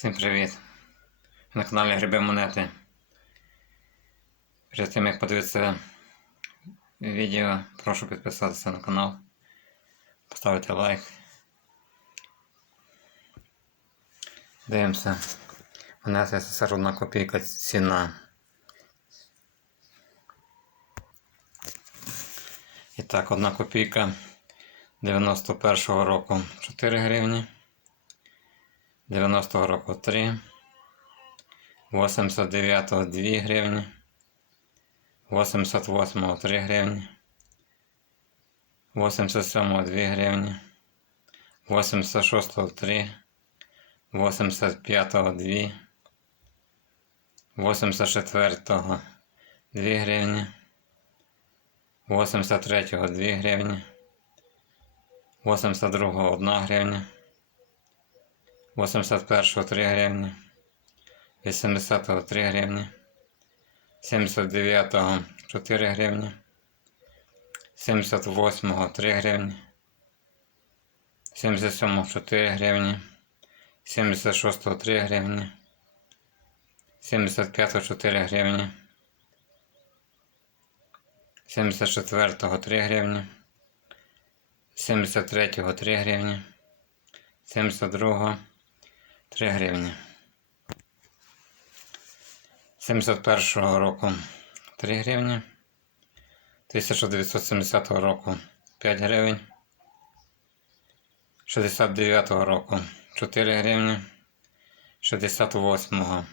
Всім привіт! На каналі Гриби Монети. Перед тим як подивитися відео, прошу підписатися на канал, поставити лайк. Дивимося. Монета СССР одна копійка ціна. І так, одна копійка 91-го року 4 гривні. 90-го року 3, 89-го 2 гривні, 88-го 3 гривні, 87-го 2 гривні, 86-го 3, 85-го 2, 84-го 2 гривні, 83-го 2 гривні, 82-го 1 гривня. 81 3 гривні, 80 3 гривні, 79-го 4 гривні, 78-го 3 гривні, 77-го 4 гривні, 76-го 3 гривні, 75-го 4 гривні, 74-го 3 гривні, 73 3 гривні, 72 3 гривні. 71 року 3 гривні. 1970 року 5 гривень. 69 року 4 гривні. 68, го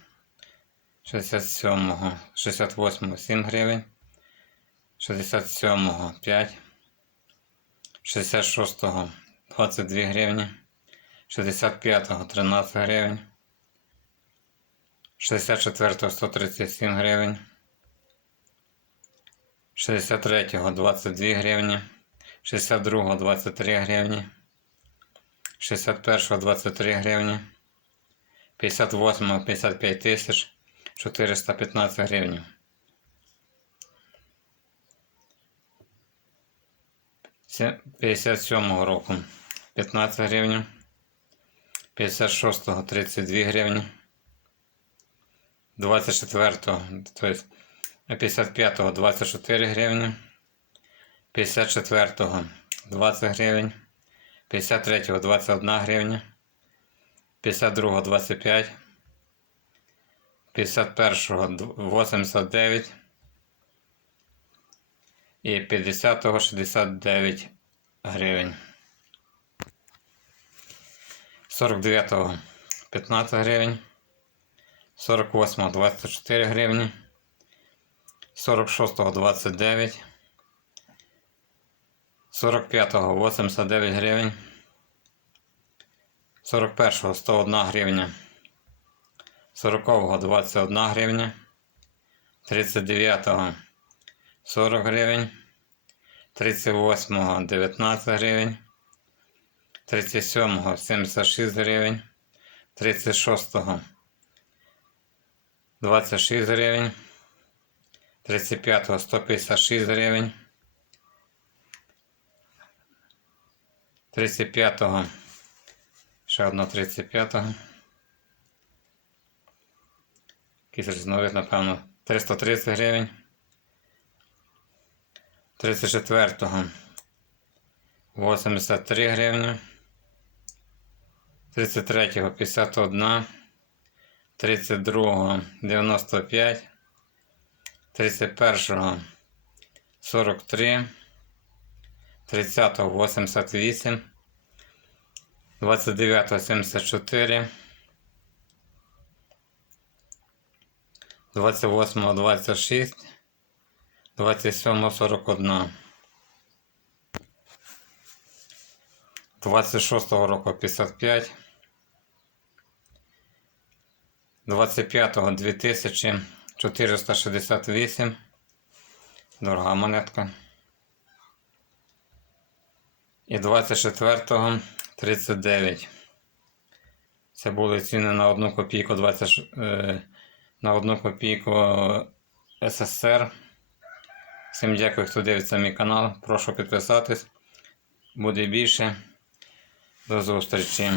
67, го 68 го 7 гривень. 67 го 5 66 го 22 гривні. 65-го 13 гривень. 64-го 137 гривень. 63-го 22 гривні. 62-го 23 гривні. 61-го 23 гривні. 58-го 55 тисяч 415 гривень. Це 57-го року 15 гривень. 56-го 32 гривні. 24-го, то есть 55-го 24 гривні. 54-го 20 гривень. 53-го 21 гривня. 52-го 25. 51-го 89. І 50-го 69 гривень. 49-го 15 гривень. 48-го 24 гривні. 46-го 29. 45-го 89 гривень. 41-го 101 гривня. 40-го 21 гривня. 39-го 40 гривень. 38-го 19 гривень. 37-го 76 гривень, 36-го 26 гривень, 35-го 156 гривень, 35-го ще одно 35-го. Якийсь різновид, напевно, 330 гривень. 34-го 83 гривні. 33-го 51, 32-го 95, 31-го 43, 30-го 88, 29-го 74, 28-го 26, 27-го 41. 26-го року 55. 25-го 2468. Дорога монетка. І 24-го 39. Це були ціни на одну копійку 20, е, на одну копійку СССР. Всім дякую, хто дивиться мій канал. Прошу підписатись. Буде більше. До зустрічі.